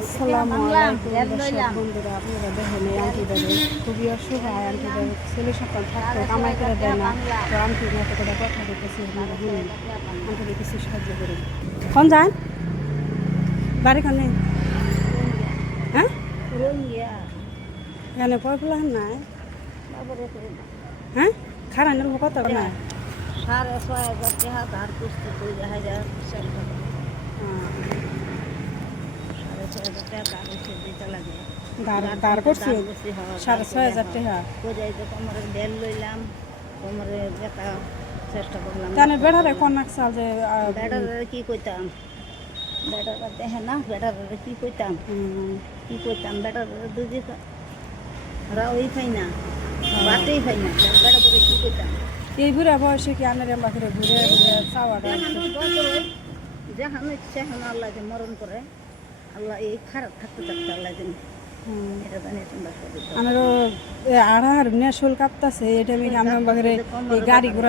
আসসালামু আলাইকুম দর্শক বন্ধুরা, আপনারা দেখেন এই আন্টিটা খুবই অসহায়। আন্টিটা ছেলে সন্তান থাকতো, কামাই করে দেয় না, তো আন্টির মতো করে কথা বলতেছি, আপনারা শুনুন, আন্টিকে কিছু সাহায্য করুন। কোন যান বাড়ি কানে? হ্যাঁ, এখানে পয়সা নাই। হ্যাঁ, খারানের কত না? 6,500 টাকা ধার করছি, 2,000 6,500 টাকা হচ্ছে দিতে লাগে। দাঁড় করছি 6,500 টাকা। কোমরের বেল লইলাম, কোমরে ব্যথা চেষ্টা করলাম। তাহলে বেড়ারে কোন নাকসাল যে বেটারে কি কইতাম, বেটারা দেখে না, বেটারে কি কইতাম, বেটারে দুজি ওই খাই না, বাতেই খাই না, বেটারে কি কইতাম। এই বুড়া বয়সে কি আনের বাকিরে ঘুরে ঘুরে চাওয়াটা যেখানে সেখানে আল্লাহ যে মরণ করে, আল্লাহ এই খারাপ থাকতে থাকতে আল্লাহ যেন এটা জানি তোমরা আমারও আড়ার নেশল কাঁপতাছে, এটা আমি আমার বাকিরে গাড়ি ঘোড়া